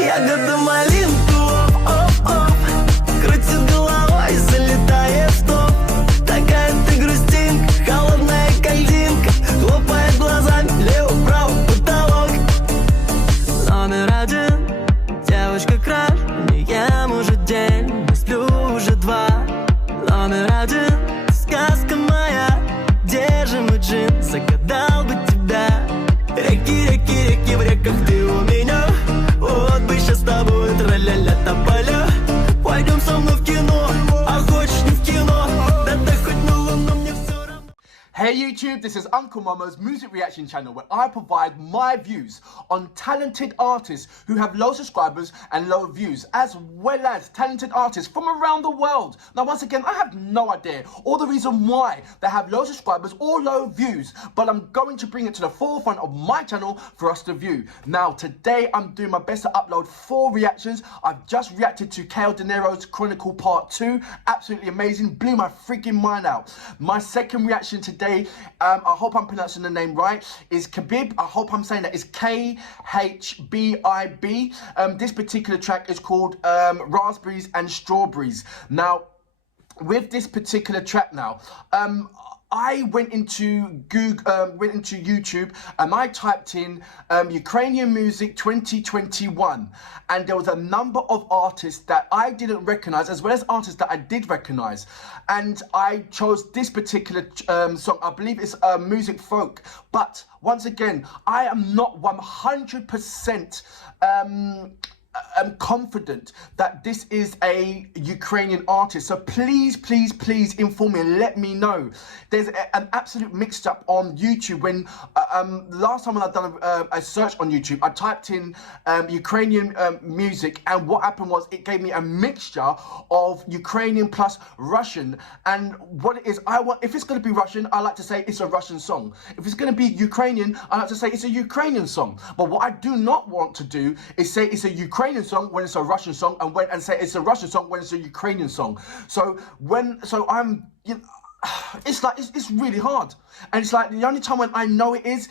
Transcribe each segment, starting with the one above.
Ягода малинку, оп-оп, крутит головой, залетает в топ. Такая ты грустинка, холодная, как льдинка, хлопает глазами, лево, право, потолок. Номер один, девочка, Краш, не ем уже день, не сплю уже два. Номер один, сказка моя, где же мой Джинн, загадал бы тебя. Реки, реки, реки, в реках ты у меня. Вот бы сейчас с тобой тра-ля-ля тополя. Пойдем со мной в кино, а хочешь не в кино, да ты хоть на луну, мне все равно. Hey YouTube, this is Uncle Mama's music reaction channel where I provide my views on talented artists who have low subscribers and low views, as well as talented artists from around the world. Now once again, I have no idea or the reason why they have low subscribers or low views, but I'm going to bring it to the forefront of my channel for us to view. Now today I'm doing my best to upload 4 reactions. I've just reacted to Kale De Niro's Chronicle Part 2, absolutely amazing, blew my freaking mind out. My second reaction today, I hope I'm pronouncing the name right, is ХАБИБ. I hope I'm saying that is KHBIB. This particular track is called Raspberries and Strawberries. Now, with this particular track now, I went into YouTube and I typed in Ukrainian music 2021, and there was a number of artists that I didn't recognize as well as artists that I did recognize, and I chose this particular song. I believe it's music folk, but once again I am not 100% I'm confident that this is a Ukrainian artist, so please inform me and let me know. There's an absolute mixed up on YouTube. When last time when I've done a search on YouTube, I typed in Ukrainian music, and what happened was it gave me a mixture of Ukrainian plus Russian. And what it is, if it's going to be Russian, I like to say it's a Russian song. If it's going to be Ukrainian, I like to say it's a Ukrainian song. But what I do not want to do is say it's a Ukrainian song when it's a Russian song, and say it's a Russian song when it's a Ukrainian song. So I'm, you know, it's really hard, and it's like the only time when I know it is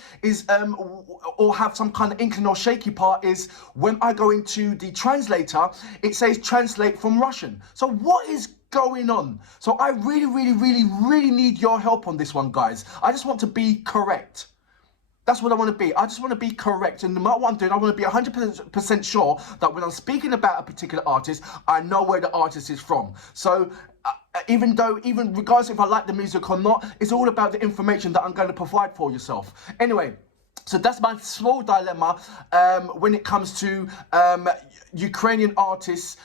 or have some kind of inkling or shaky part is when I go into the translator. It says translate from Russian. So what is going on? So I really need your help on this one, guys. I just want to be correct. That's what I want to be. I just want to be correct, and no matter what I'm doing, I want to be 100% sure that when I'm speaking about a particular artist, I know where the artist is from. So even regardless if I like the music or not, it's all about the information that I'm going to provide for yourself. Anyway, so that's my small dilemma when it comes to Ukrainian artists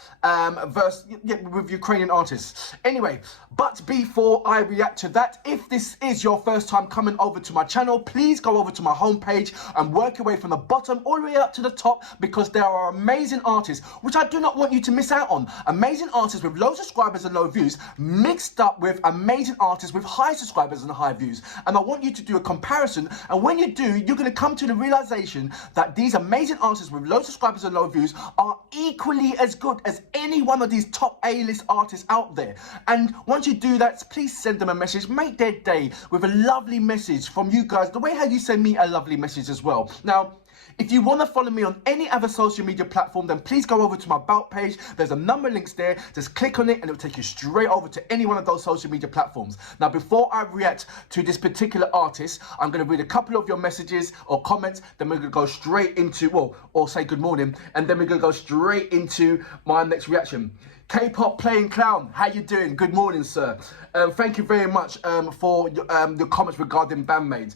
with Ukrainian artists. Anyway, but before I react to that, if this is your first time coming over to my channel, please go over to my homepage and work your way from the bottom all the way up to the top, because there are amazing artists which I do not want you to miss out on. Amazing artists with low subscribers and low views mixed up with amazing artists with high subscribers and high views, and I want you to do a comparison, and when you do, you're going to come to the realization that these amazing artists with low subscribers and low views are equally as good as any one of these top A-list artists out there. And once you do that, please send them a message, make their day with a lovely message from you guys, the way how you send me a lovely message as well. Now, if you want to follow me on any other social media platform, then please go over to my About page. There's a number of links there. Just click on it and it will take you straight over to any one of those social media platforms. Now, before I react to this particular artist, I'm going to read a couple of your messages or comments. Then we're going to go straight into, or say good morning. And then we're going to go straight into my next reaction. K-pop playing clown, how you doing? Good morning, sir. Thank you very much for your comments regarding bandmates.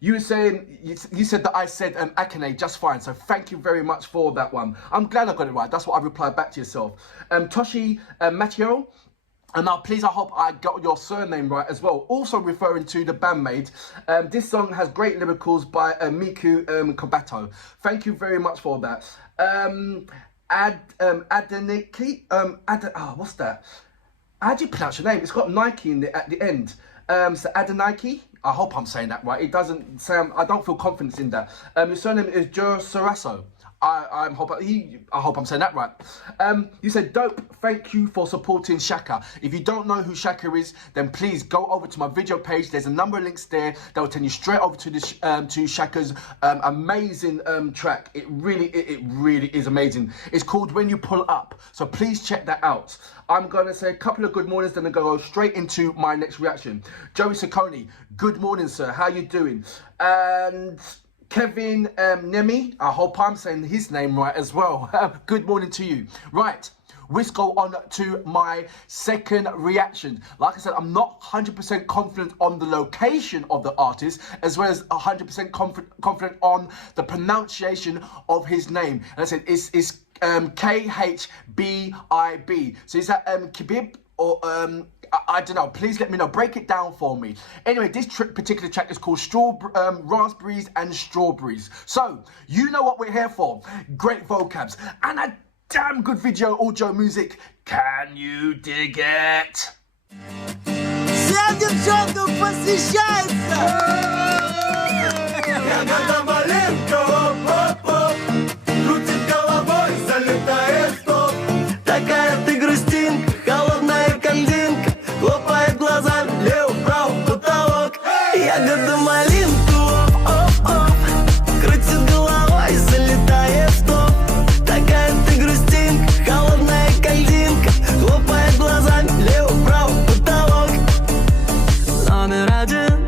You were saying, you said that I said Akane just fine, so thank you very much for that one. I'm glad I got it right. That's what I replied back to yourself. Toshi Machiro, and now please, I hope I got your surname right as well. Also referring to the bandmate, this song has great lyricals by Miku Kobato. Thank you very much for that. Adeniki, what's that? How do you pronounce your name? It's got Nike in at the end. So Adeniki, I hope I'm saying that right. It doesn't sound, I don't feel confidence in that. Your surname is Joe Sarasso. I hope I'm saying that right. You said, dope, thank you for supporting Shaka. If you don't know who Shaka is, then please go over to my video page. There's a number of links there that will take you straight over to this to Shaka's amazing track. It really is amazing. It's called When You Pull Up. So please check that out. I'm going to say a couple of good mornings, then I'm going to go straight into my next reaction. Joey Saccone, good morning, sir. How you doing? And Kevin Nemi, I hope I'm saying his name right as well. Good morning to you. Right, let's go on to my second reaction. Like I said, I'm not 100% confident on the location of the artist, as well as 100% confident on the pronunciation of his name. And I said, it's Khbib. So is that Khabib or I don't know, please let me know, break it down for me. Anyway, this particular track is called Raspberries and Strawberries. So, you know what we're here for. Great vocabs and a damn good video audio music. Can you dig it? Всем девчонкам посвящается! Ягода Малинка, оп-оп-оп, крутит головой, залетает в топ. Такая ты грустинка, холодная льдинка, хлопает глазами, лево, право, потолок. Ягода Малинка, оп-оп-оп, крутит головой, залетает в топ. Такая ты грустинка, холодная льдинка, хлопает глазами, лево, право, потолок. Номер один,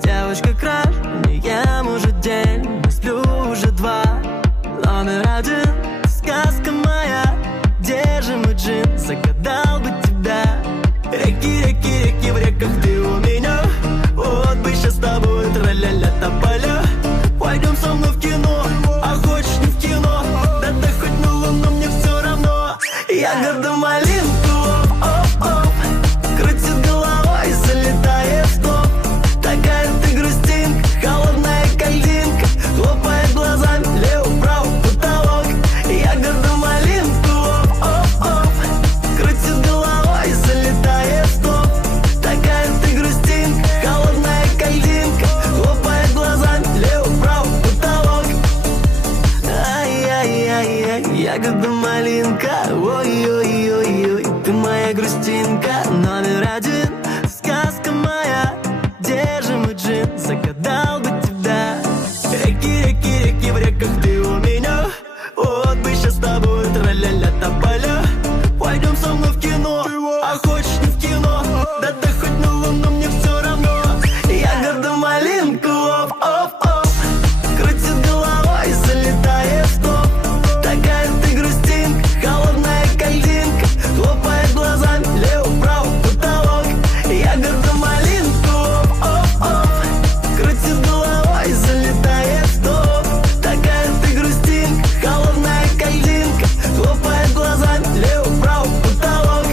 девочка Краш, не ем уже день, сплю уже два. Номер один, сказка моя, держим и Джинн, загадал бы тебя. Реки, реки, реки в реках, ты у меня. Вот бы сейчас с тобой тра-ля-ля тополя. Пойдем со мной в кино, а хочешь не в кино, да ты хоть на луну, мне все равно. Ягода малинка, оп-оп-оп, крутит головой, залетает в топ. Такая ты грустинка, холодная льдинка, хлопает глазами, лево, право, потолок. Ягода малинка, оп-оп-оп, крутит головой, залетает в топ. Такая ты грустинка, холодная льдинка, хлопает глазами, лево, право, потолок. Ай-яй-яй-яй, ягода малинка, ой-ой-ой-ой, ты моя грустинка. Номер один, сказка моя, держим и Джинн, загадал бы тебя. Реки, реки, реки в реках, ты у меня. Вот бы сейчас с тобой тра-ля-ля тополя. Пойдем со мной в кино, а хочешь не в кино, да ты хоть на луну, мне все равно. Ягода малинка, оп-оп-оп, крутит головой, залетает в топ. Такая ты грустинка, холодная льдинка, хлопает глазами, лево, право, потолок. Ягода малинка, оп-оп-оп, крутит головой, залетает в топ. Такая ты грустинка, холодная льдинка, хлопает глазами, лево, право, потолок.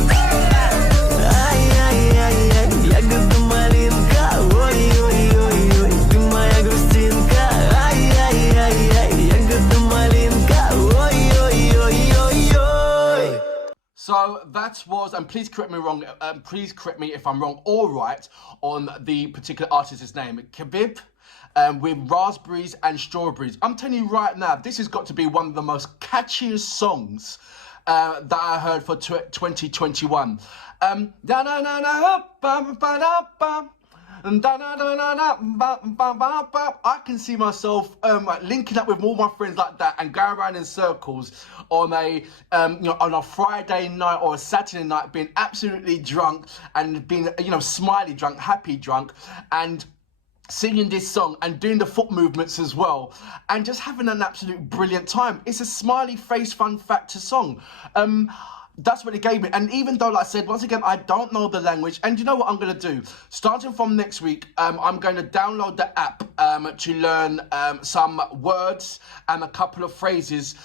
Ай-яй-яй-яй, ягода малинка, ой-ой-ой-ой, ты моя грустинка. Ай-яй-яй-яй, ягода малинка, ой-ой-ой-ой-ой. So that was, and please correct me wrong, please correct me if I'm wrong or right on the particular artist's name. Khabib, with Raspberries and Strawberries. I'm telling you right now, this has got to be one of the most catchiest songs that I heard for 2021. I can see myself linking up with all my friends like that and going around in circles on a on a Friday night or a Saturday night, being absolutely drunk and being smiley drunk, happy drunk, and singing this song and doing the foot movements as well, and just having an absolute brilliant time. It's a smiley face fun factor song. That's what it gave me. And even though, like I said, once again, I don't know the language, and you know what I'm going to do? Starting from next week, I'm going to download the app to learn some words and a couple of phrases,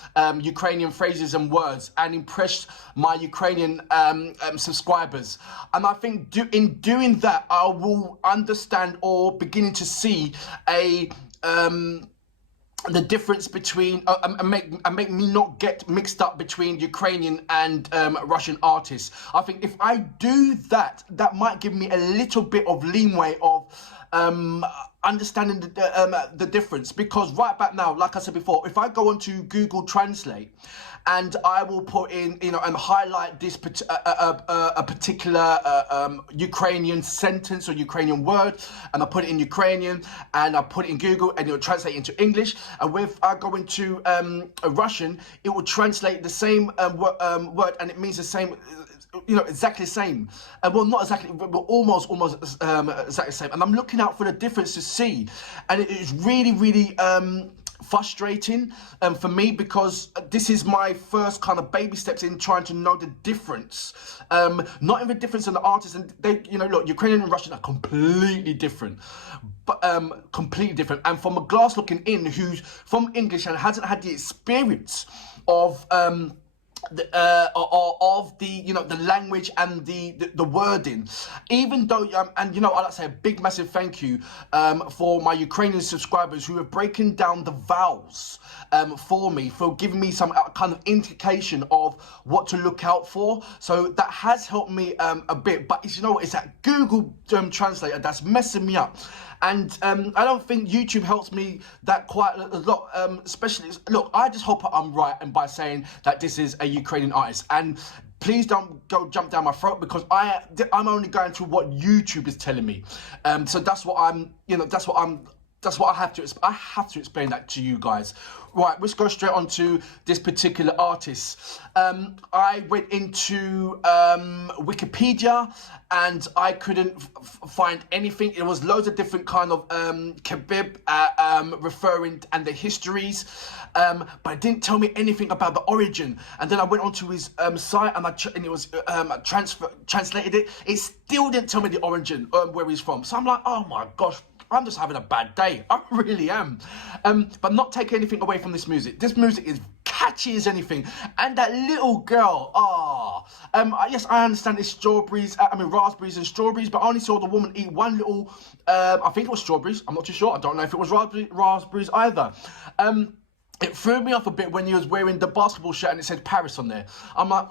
Ukrainian phrases and words, and impress my Ukrainian subscribers. And I think in doing that, I will understand or beginning to see the difference between and make me not get mixed up between Ukrainian and Russian artists. I think if I do that, that might give me a little bit of leeway of understanding the difference, because right back now, like I said before, if I go onto Google Translate and I will put in, you know, and highlight this a particular Ukrainian sentence or Ukrainian word, and I put it in Ukrainian and I put it in Google, and it will translate into English. And if I go into Russian, it will translate the same word, and it means the same, you know, exactly the same. Well, not exactly, but almost exactly the same. And I'm looking out for the difference to see, and it is really frustrating for me, because this is my first kind of baby steps in trying to know the difference. Not even the difference in the artists, and they, you know, look, Ukrainian and Russian are completely different, but completely different. And from a glass looking in, who's from English and hasn't had the experience of the you know, the language and the wording, even though and you know, I'd like to say a big massive thank you for my Ukrainian subscribers who have broken down the vowels for me, for giving me some kind of indication of what to look out for. So that has helped me a bit, but it's, you know, it's that Google translator that's messing me up. And I don't think YouTube helps me that quite a lot, especially, look, I just hope I'm right and by saying that this is a Ukrainian artist. And please don't go jump down my throat, because I'm only going to what YouTube is telling me. So that's what I'm, you know, that's what I have to explain that to you guys. Right, let's go straight on to this particular artist. I went into Wikipedia and I couldn't find anything. It was loads of different kind of ХАБИБ referring and the histories, but it didn't tell me anything about the origin. And then I went onto his site and it was translated it. It still didn't tell me the origin, where he's from. So I'm like, oh my gosh, I'm just having a bad day. I really am. But not taking anything away from this music. This music is catchy as anything. And that little girl, yes, I understand it's raspberries and strawberries, but I only saw the woman eat one little, I think it was strawberries. I'm not too sure. I don't know if it was raspberries either. It threw me off a bit when he was wearing the basketball shirt and it said Paris on there. I'm like,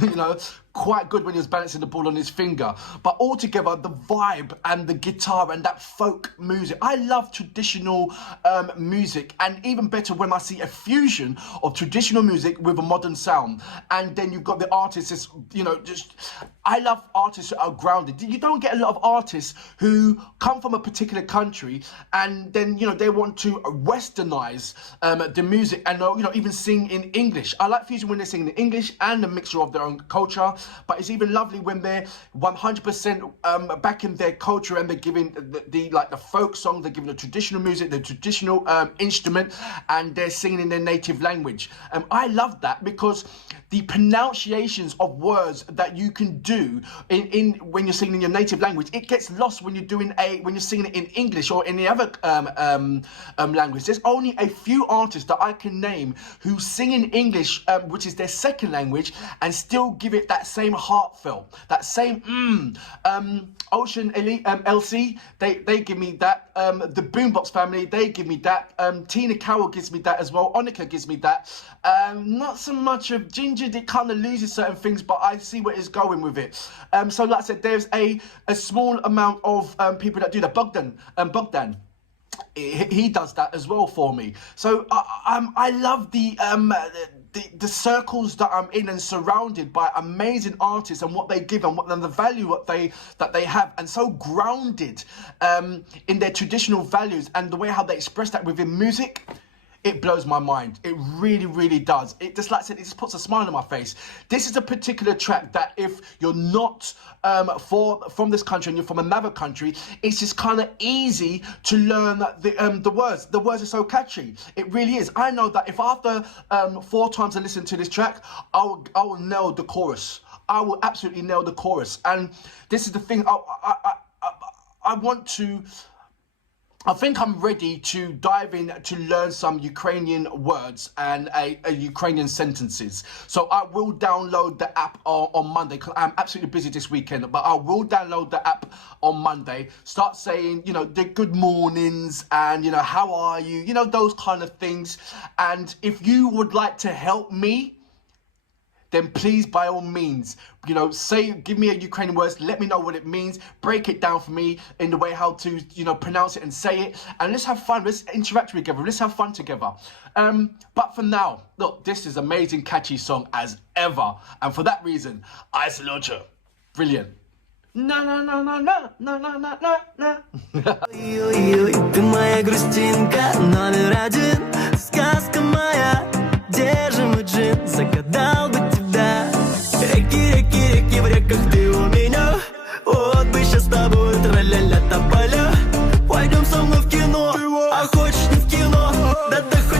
you know, quite good when he was balancing the ball on his finger. But altogether, the vibe and the guitar and that folk music. I love traditional music, and even better when I see a fusion of traditional music with a modern sound. And then you've got the artists, you know, I love artists who are grounded. You don't get a lot of artists who come from a particular country and then, you know, they want to westernize the music and, you know, even sing in English. I like fusion when they're singing in English and a mixture of their own culture. But it's even lovely when they're 100% back in their culture and they're giving the folk song, they're giving the traditional music, the traditional instrument, and they're singing in their native language. I love that, because the pronunciations of words that you can do in when you're singing in your native language, it gets lost when you're singing it in English or any other language. There's only a few artists that I can name who sing in English, which is their second language, and still give it that same heartfelt, that same Ocean Elite, LC, they give me that. The Boombox family, they give me that. Tina Cowell gives me that as well. Onika gives me that. Not so much of Ginger, it kind of loses certain things, but I see where it's going with it. So like I said, there's a small amount of people that do that. Bogdan, he does that as well for me. So I love the circles that I'm in and surrounded by amazing artists and what they give and the value that they have, and so grounded in their traditional values and the way how they express that within music. It blows my mind. It really, really does. It just, like I said, it just puts a smile on my face. This is a particular track that if you're not from this country and you're from another country, it's just kind of easy to learn the words. The words are so catchy. It really is. I know that if after 4 times I listen to this track, I will nail the chorus. I will absolutely nail the chorus. And this is the thing. I think I'm ready to dive in to learn some Ukrainian words and Ukrainian sentences. So I will download the app on Monday, because I'm absolutely busy this weekend, but I will download the app on Monday, start saying, you know, the good mornings and, you know, how are you, you know, those kind of things. And if you would like to help me then please, by all means, you know, give me a Ukrainian word, let me know what it means, break it down for me in the way how to, you know, pronounce it and say it, and let's have fun, let's interact together, let's have fun together. But for now, look, this is amazing, catchy song as ever, and for that reason, I salute you. Brilliant. На на на на на на на на на на. Ой-ой-ой, ты моя грустинка, номер один, сказка моя, держим мы Джинн, загадал бы тебя. Реки, реки, реки, в реках ты у меня, вот бы сейчас с тобой тра-ля-ля тополя. Пойдем со мной в кино, а хочешь не в кино, да ты хоть